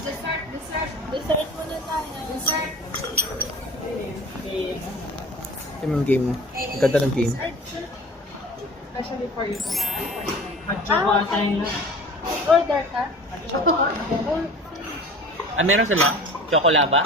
Dessert muna tayo. Dessert. Ito yung game mo. Ang ganda ng game. Especially for you tonight. Jowa tayo. Order ka? Ah, meron sila? Chocolaba?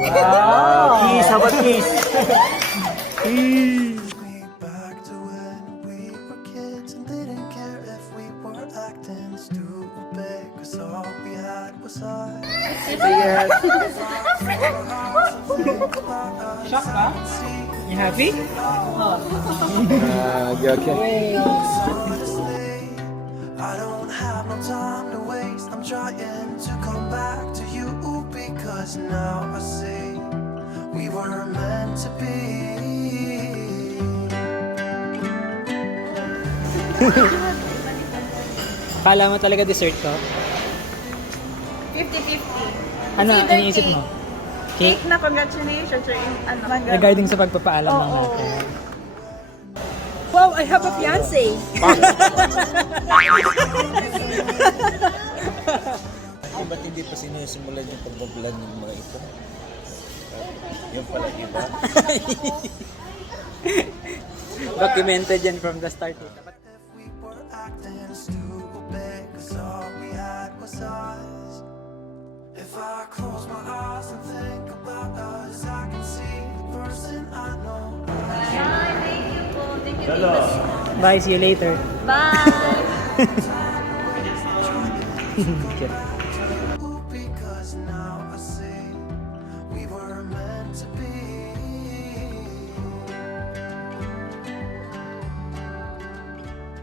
Wow! Kiss! How about kiss? Back to when we were kids and didn't care if we were acting stupid, 'cause all we had was us. Shock ka? You happy? Okay. I don't have no time to waste. I'm trying to come back to you because now I see we were meant to be. Kala mo talaga dessert to? 50-50. Ano, Either iniisip mo? Cake? Cake na congratulations or ano. Regarding sa pagpapaalam ng Oo. natin. Wow, I have a fiancé. Ba't hindi pa sinisimulan yung pagbablend ng mga ito? Yung pala, diba? Documented yan from the start. If we were acting stupid, 'cause all we had was us. If I close my eyes and think about us, I can see the person I know. Bye, see you later. Because now I see we were meant to be.